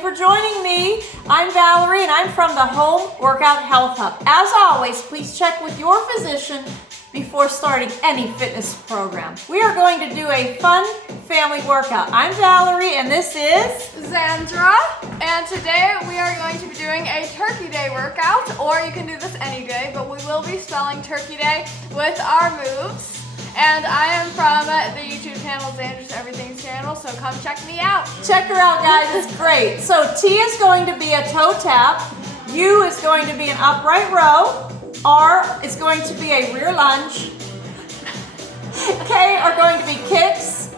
for joining me. I'm Valerie and I'm from the Home Workout Health Hub. As always, please check with your physician before starting any fitness program. We are going to do a fun family workout. I'm Valerie and this is Xandra, and today we are going to be doing a Turkey Day workout, or you can do this any day, but we will be spelling Turkey Day with our moves. And I am from the YouTube channel Xandra's Everything's channel, so come check me out. Check her out, guys. It's great. So T is going to be a toe tap. U is going to be an upright row. R is going to be a rear lunge. K are going to be kicks.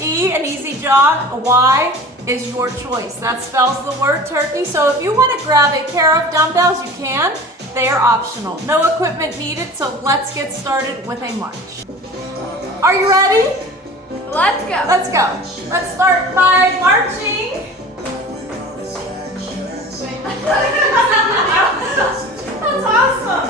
E, an easy jog. Y is your choice. That spells the word turkey. So if you want to grab a pair of dumbbells, you can. They are optional. No equipment needed, so let's get started with a march. Are you ready? Let's go. Let's go. Let's start by marching. That's awesome.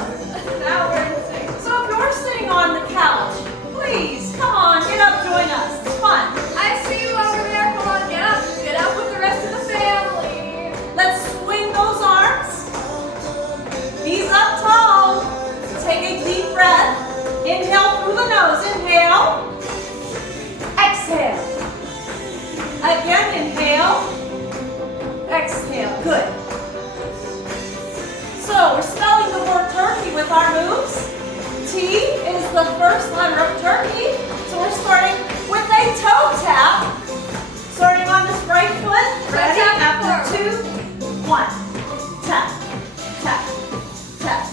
Now we're in sync. So if you're sitting on the couch, please, come on, get up, join us. It's fun. I see you over there. Come on, get up. Get up with the rest of the family. Let's swing those arms. Knees up tall. Take a deep breath. Inhale through the nose. Inhale. Exhale. Again, inhale. Exhale. Good. So we're spelling the word turkey with our moves. T is the first letter of turkey. So we're starting with a toe tap. Starting on this right foot. Ready? After 2, 1. Tap, tap, tap.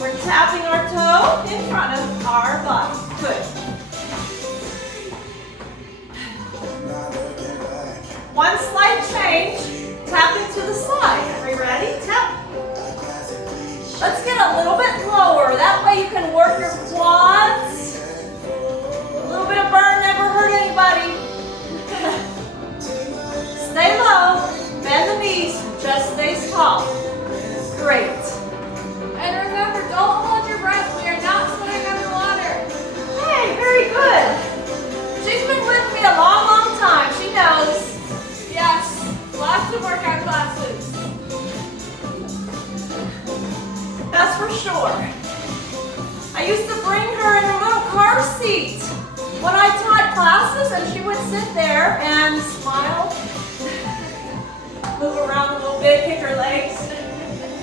We're tapping our toe in front of our body. Good. One slight change. Tap it to the side. Are you ready? Tap. Let's get a little bit lower. That way you can work your quads. A little bit of burn never hurt anybody. Stay low. Bend the knees. Just stay tall. Great. And remember, don't hold your breath. We are not swimming underwater. Hey, very good. She's been with me a long, long time. She knows. Yes, lots of workout classes. That's for sure. I used to bring her in her little car seat when I taught classes, and she would sit there and smile, move around a little bit, kick her legs.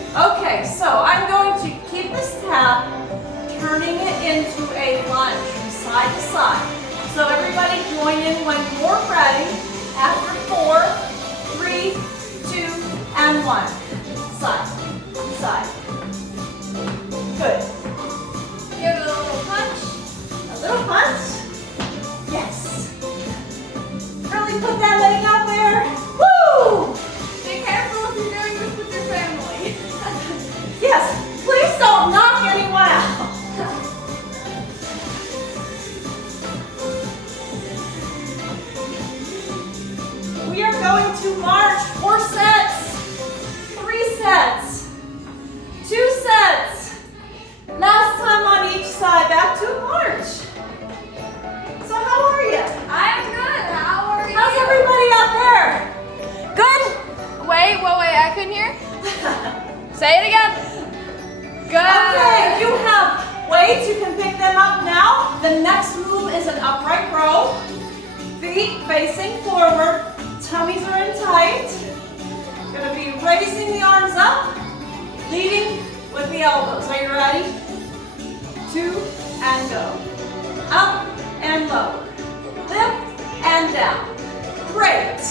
Okay, so I'm going to keep this tap, turning it into a lunge from side to side. So everybody join in when you're ready. After 4, 3, 2, and 1. Side, side. Good. Give it a little punch. A little punch. Yes. Really put that leg out there. Woo! Be careful if you're doing this with your family. Yes. Please don't knock anyone out. We are going to march 4 sets, 3 sets, 2 sets. Last time on each side, back to march. So how are you? I'm good. How are you? How's everybody out there? Good? Wait, I couldn't hear. Say it again. Good. Okay, if you have weights, you can pick them up now. The next move is an upright row. Feet facing forward. Tummies are in tight. Going to be raising the arms up, leading with the elbows. Are you ready? 2 and go. Up and lower. Lift and down. Great.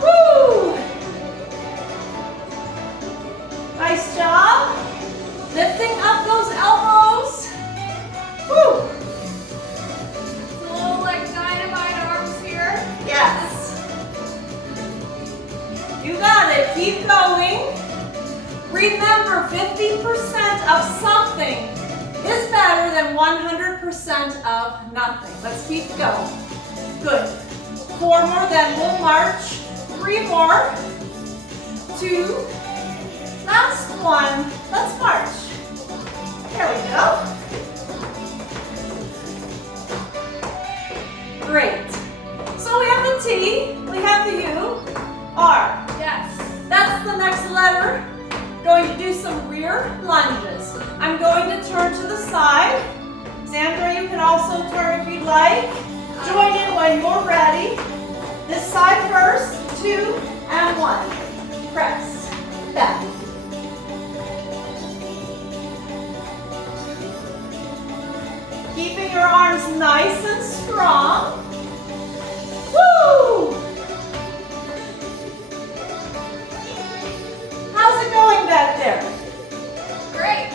Woo! Nice job. Lifting up those elbows. Woo! A little like dynamite arms here. Yes. You got it. Keep going. Remember, 50% of something is better than 100% of nothing. Let's keep going. Good. 4 more, then we'll march. 3 more. 2. Last one. Let's march. There we go. Great. So we have the T. We have the U, R. Yes. That's the next letter. Going to do some rear lunges. I'm going to turn to the side. Xandra, you can also turn if you'd like. Join in when you're ready. This side first, 2 and 1. Press, back. Keeping your arms nice and strong. Woo! How's it going back there? Great.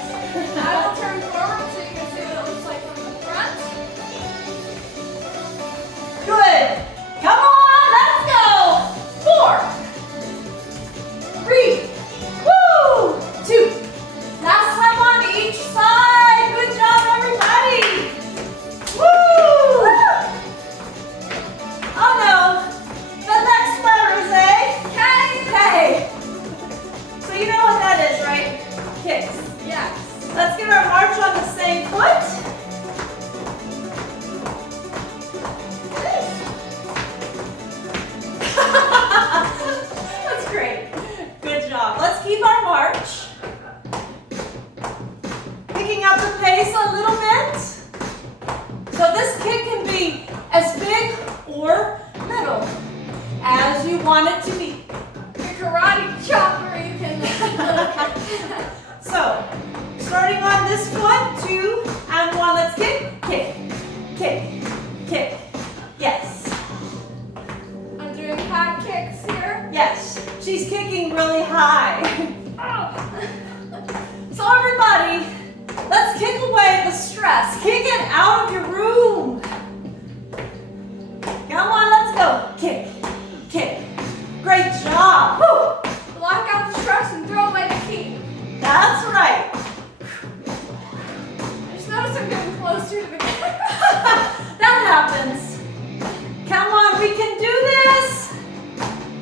I will turn forward so you can see what it looks like from the front. Good. Come on, let's go. 4, 3, woo, 2. Last time on each side. Good job, everybody. Woo! Oh no, the next letter is a K. K. So you know what that is, right? Kicks. Yes. Let's get our march on the same foot. That's great. Good job. Let's keep our march. Picking up the pace a little bit. So this kick can be as big or little as you want it to be. Your karate chopper, you can So, starting on this foot, 2 and 1, let's kick, kick, kick, kick. Yes, I'm doing high kicks here. yes, she's kicking really high. So everybody, let's kick away the stress. Kick it out of your room. Come on, let's go. Kick, kick. Great job. Woo. Block out the stress and throw away the key. That's right. I just noticed I'm getting closer to the camera. That happens. Come on, we can do this.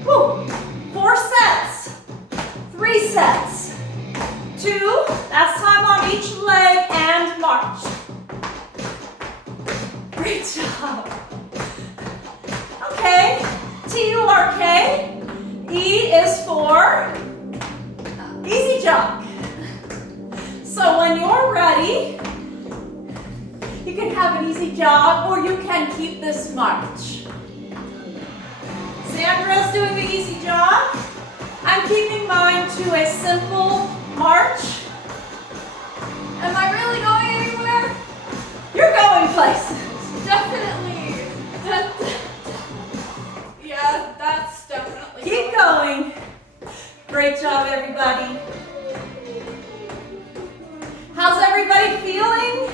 Woo. 4 sets. 3 sets. 2. That's time on each leg and march. Great job. Okay. T-U-R-K. E is for easy jog. So when you're ready, you can have an easy jog or you can keep this march. Xandra's doing the easy jog. I'm keeping mine to a simple march. Am I really going anywhere? You're going places. Definitely. Yeah, that's definitely. Keep going. Great job, everybody. How's everybody feeling?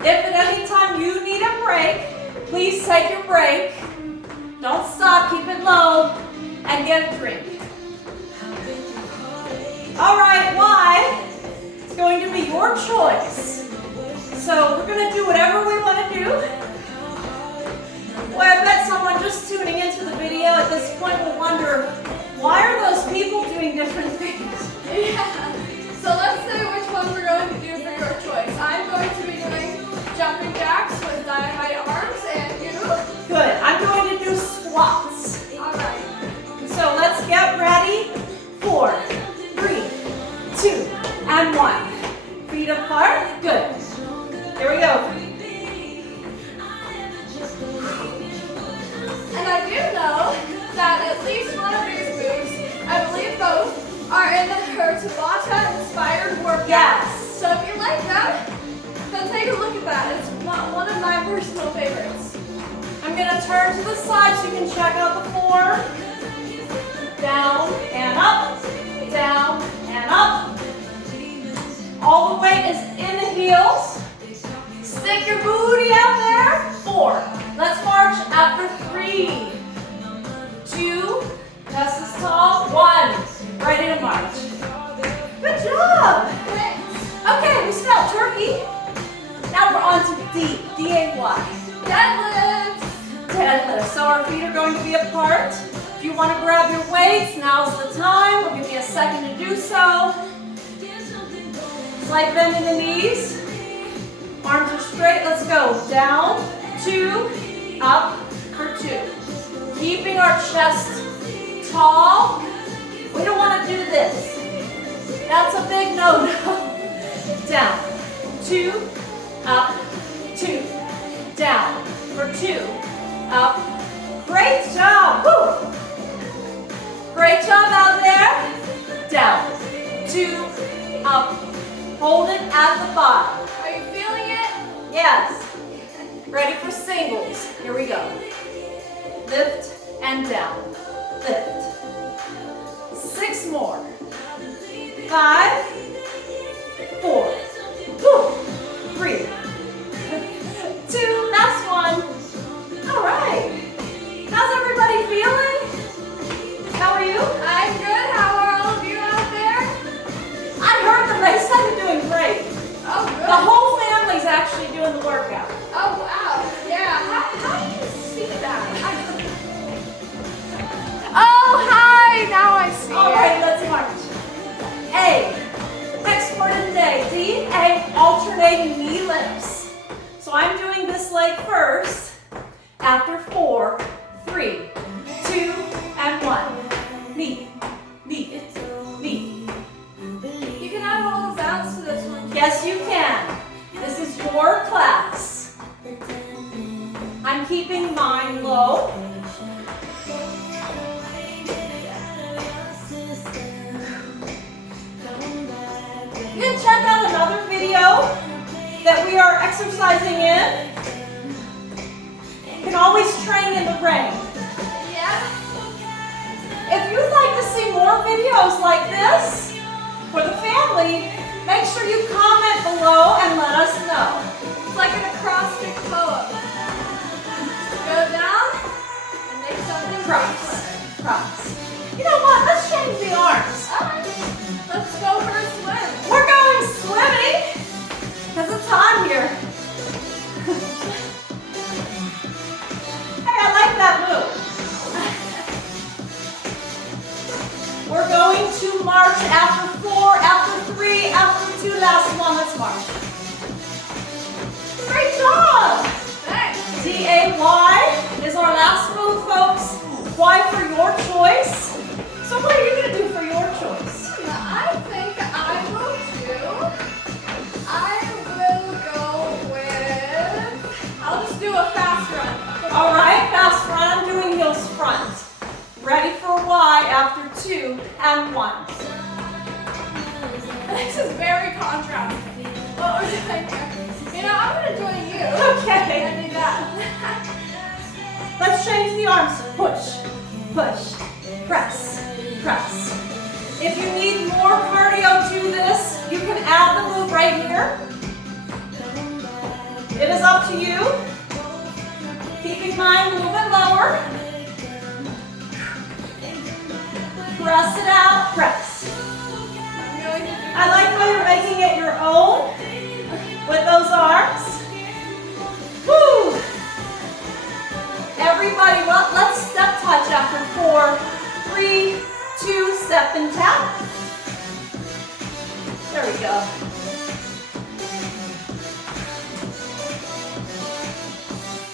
If at any time you need a break, please take your break. Don't stop, keep it low, and get a drink. All right, why? It's going to be your choice. So we're going to do whatever we want to do. Boy, I bet someone just tuning into the video at this point will wonder, why are those people doing different things? Yeah. So let's see which one we're going to do for your choice. I'm going to be doing jumping jacks with dynamite arms, and you? Good. I'm going to do squats. All right. So let's get ready. 4, 3, 2, and 1. Feet apart. Good. Here we go. And I do know that at least one of these moves, I believe both, are in the Her Tabata inspired workout. Yes. So if you like that, then take a look at that. It's one of my personal favorites. I'm going to turn to the side so you can check out the form. Down and up, down and up. All the weight is in the heels. Stick your booty out there. 4. Let's march after 3, 2, chest is tall, 1. Ready to march. Good job. Okay, we spelled turkey. Now we're on to D, D-A-Y. Deadlift. Deadlift. So our feet are going to be apart. If you want to grab your weights, now's the time. We'll give you a second to do so. Slight bend in the knees. Arms are straight. Let's go. Down, 2, up for 2. Keeping our chest tall. We don't want to do this. That's a big no-no. Down, 2, up, 2, down, for 2, up. Great job, woo! Great job out there. Down, 2, up. Hold it at the bottom. Are you feeling it? Yes. Ready for singles. Here we go. Lift and down. Lift. 6 more. 5, 4, 3, 2, last one. All right. How's everybody feeling? How are you? I'm good. How are all of you out there? I heard them. They said they're doing great. Oh, good. The whole family's actually doing the workout. Oh, wow. Yeah. How do you see that? Oh, hi. Now I see All it. right, let's march. A. Next word of the day. D. A. Alternating knee lifts. So I'm doing this leg first. After 4, 3, 2, and 1. Knee, knee, knee. You can add a little bounce to this one. Yes, you can. This is your class. I'm keeping mine low. You can check out another video that we are exercising in. You can always train in the rain. Yeah. If you'd like to see more videos like this for the family, make sure you comment below and let us know. It's like an acrostic poem. Go down and make something Cross, cross. You know what? Let's change the arms. Alright. Let's go for a swim. We're going swimming because it's hot here. Hey, I like that move. We're going to march after 4, after 3, after 2, last one. Let's march. Great job. Thanks. D-A-Y is our last move, folks. Y for your choice. So what are you going to do for your choice? I think I will go with, I'll just do a fast run. All right, fast run. I'm doing heels front. Ready for Y after 2 and 1. This is very contrasting. What was I doing? You know, I'm going to join you. Okay. And do that. Let's change the arms. Push, push, press, press. If you need more cardio to this, you can add the move right here. It is up to you. Keeping mine a little bit lower. Press it out, press. I like how you're making it your own with those arms. Woo! Everybody, well, let's step touch after 4, 3, 2, step and tap. There we go.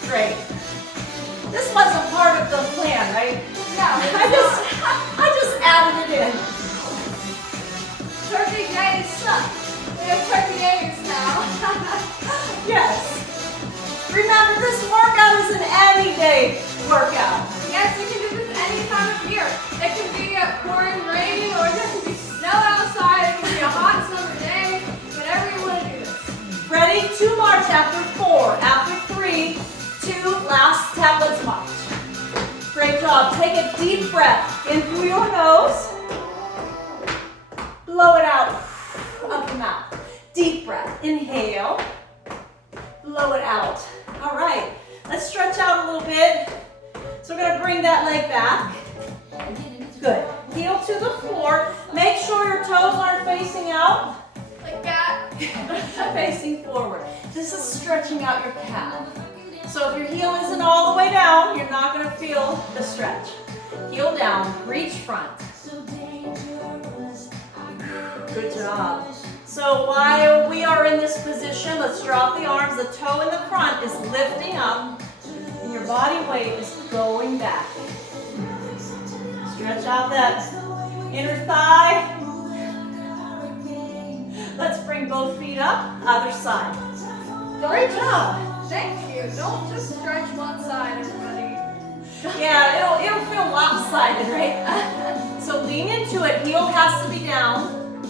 Great. This wasn't part of the plan, right? No. I just added it in. Turkey days suck. We have turkey days now. Yes. Remember, this workout is an any day workout. Yes, you can do this any time of year. It can be a pouring rain, or there can be snow outside. It can be a hot summer day. Whenever you want to do this. Ready to march after 4, after 3, 2, last tap, let's march. Great job. Take a deep breath in through your nose. Blow it out up the mouth. Deep breath. Inhale. Blow it out. All right. Let's stretch out a little bit. So we're going to bring that leg back. Good. Heel to the floor. Make sure your toes aren't facing out. Like that. Facing forward. This is stretching out your calf. So if your heel isn't all the way down, you're not going to feel the stretch. Heel down, reach front. Good job. So while we are in this position, let's drop the arms. The toe in the front is lifting up, and your body weight is going back. Stretch out that inner thigh. Let's bring both feet up, other side. Great job. Thank you. Don't just stretch one side, everybody. Yeah, it'll feel lopsided, right? So lean into it. Heel has to be down.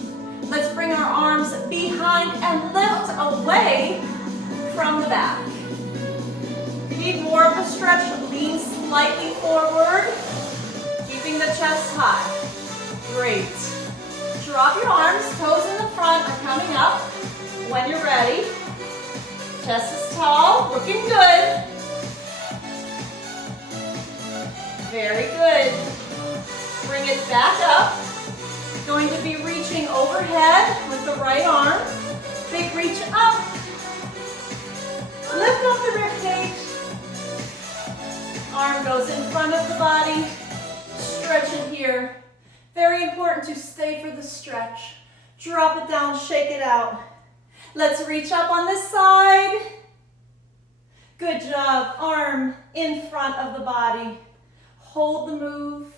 Let's bring our arms behind and lift away from the back. Need more of a stretch. Lean slightly forward, keeping the chest high. Great. Drop your arms. Toes in the front are coming up when you're ready. Chest is tall. Looking good. Very good. Bring it back up. Going to be reaching overhead with the right arm. Big reach up. Lift up the rib cage. Arm goes in front of the body. Stretch it here. Very important to stay for the stretch. Drop it down, shake it out. Let's reach up on this side. Good job. Arm in front of the body. Hold the move.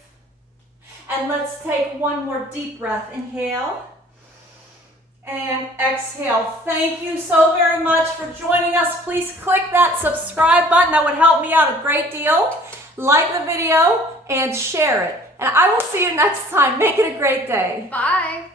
And let's take one more deep breath. Inhale and exhale. Thank you so very much for joining us. Please click that subscribe button. That would help me out a great deal. Like the video and share it. And I will see you next time. Make it a great day. Bye.